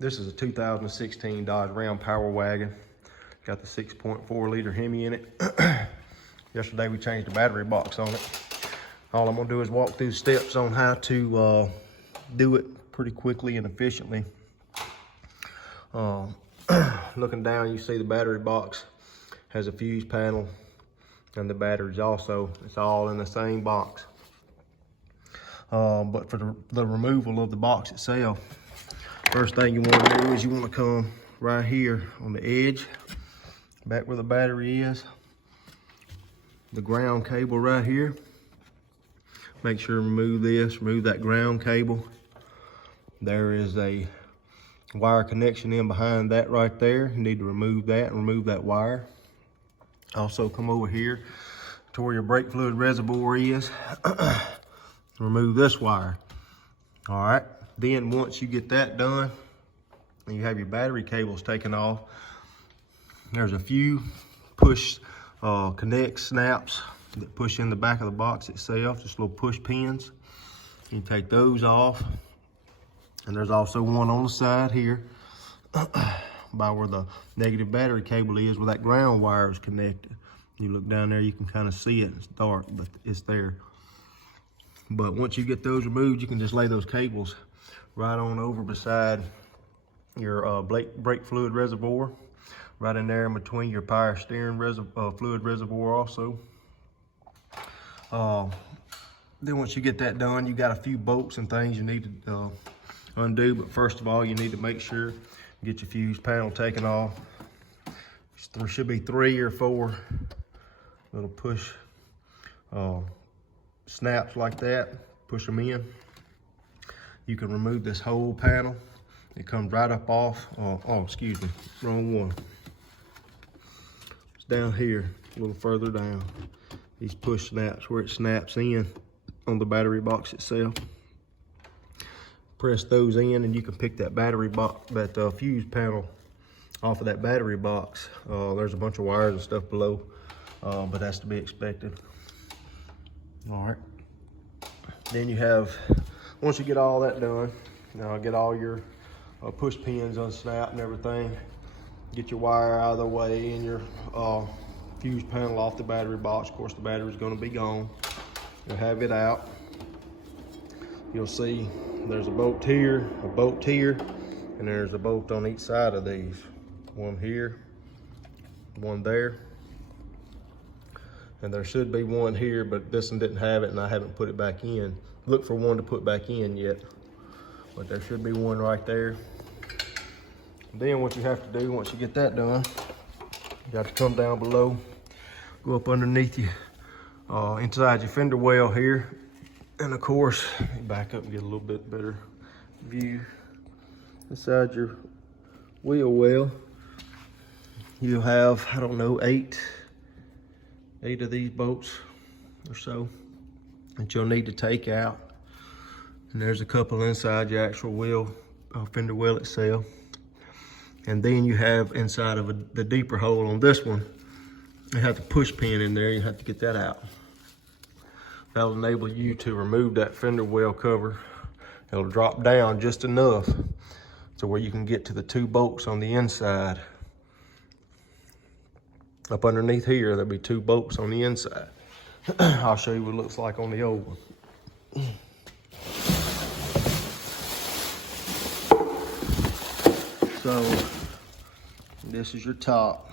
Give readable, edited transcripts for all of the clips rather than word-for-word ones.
This is a 2016 Dodge Ram Power Wagon. Got the 6.4 liter Hemi in it. Yesterday we changed the battery box on it. All I'm gonna do is walk through steps on how to do it pretty quickly and efficiently. Looking down, you see the battery box has a fuse panel and the batteries also. It's all in the same box. But for the removal of the box itself, first thing you want to do is you want to come right here on the edge, back where the battery is, the ground cable right here. Make sure to remove this, remove that ground cable. There is a wire connection in behind that right there. You need to remove that and remove that wire. Also come over here to where your brake fluid reservoir is. Remove this wire. All right, then once you get that done and you have your battery cables taken off, there's a few push connect snaps that push in the back of the box itself, just little push pins. You take those off. And there's also one on the side here by where the negative battery cable is, where that ground wire is connected. You look down there, you can kind of see it. It's dark, but it's there. But once you get those removed, you can just lay those cables right on over beside your brake fluid reservoir, right in there in between your power steering fluid reservoir also. Then once you get that done, you got a few bolts and things you need to undo. But first of all, you need to make sure you get your fuse panel taken off. There should be 3 or 4 little push snaps like that. Push them in. You can remove this whole panel. It comes right up off. Oh, excuse me, wrong one. It's down here, a little further down. These push snaps where it snaps in on the battery box itself. Press those in and you can pick that battery box, that fuse panel off of that battery box. There's a bunch of wires and stuff below, but that's to be expected. All right. Then you have, once you get all that done, get all your push pins unsnapped and everything, get your wire out of the way and your fuse panel off the battery box. Of course, the battery's gonna be gone. You'll have it out. You'll see there's a bolt here, and there's a bolt on each side of these. One here, one there, and there should be one here, but this one didn't have it and I haven't put it back in. Look for one to put back in yet, but there should be one right there. Then what you have to do, once you get that done, you got to come down below, go up underneath you, inside your fender well here. And of course, back up and get a little bit better view. Inside your wheel well, you'll have, I don't know, 8 of these bolts or so that you'll need to take out. And there's a couple inside your actual wheel, fender well itself. And then you have inside of the deeper hole on this one, you have the push pin in there, you have to get that out. That'll enable you to remove that fender well cover. It'll drop down just enough to where you can get to the 2 bolts on the inside. Up underneath here, there'll be 2 bolts on the inside. I'll show you what it looks like on the old one. So, this is your top.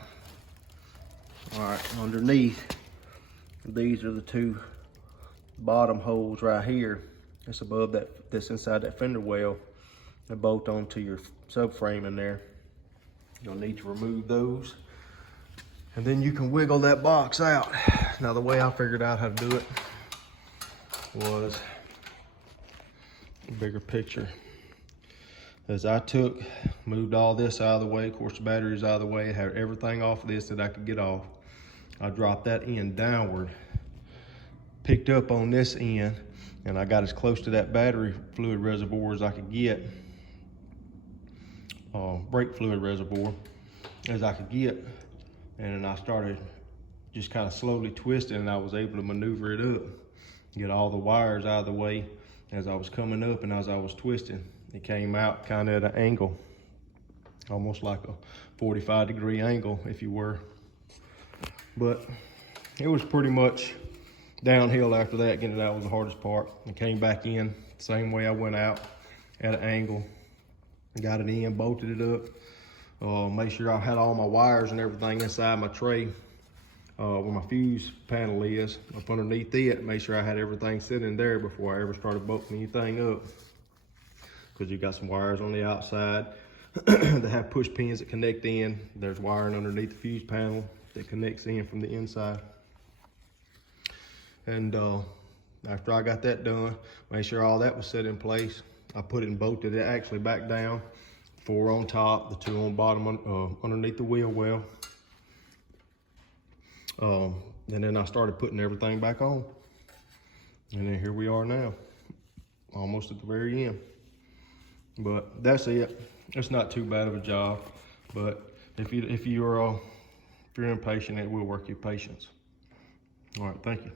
All right, underneath, these are the 2 bottom holes right here. That's above that, that's inside that fender well. They bolt onto your subframe in there. You'll need to remove those. And then you can wiggle that box out. Now the way I figured out how to do it was a bigger picture. As I moved all this out of the way, of course the battery's out of the way, had everything off of this that I could get off. I dropped that end downward, picked up on this end, and I got as close to that battery fluid reservoir as I could get, brake fluid reservoir as I could get. And then I started just kind of slowly twisting, and I was able to maneuver it up, get all the wires out of the way as I was coming up, and as I was twisting, it came out kind of at an angle. almost like a 45-degree angle if you were. But it was pretty much downhill after that. Getting it out was the hardest part. I came back in the same way I went out, at an angle, got it in, bolted it up, made sure I had all my wires and everything inside my tray where my fuse panel is, up underneath it. Made sure I had everything sitting in there before I ever started bolting anything up, because you got some wires on the outside that have push pins that connect in. There's wiring underneath the fuse panel that connects in from the inside. And after I got that done, made sure all that was set in place, I put it and bolted it actually back down. 4 on top, the 2 on bottom underneath the wheel well. And then I started putting everything back on. And then here we are now, almost at the very end. But that's it. It's not too bad of a job, but if you're impatient, it will work your patience. All right, thank you.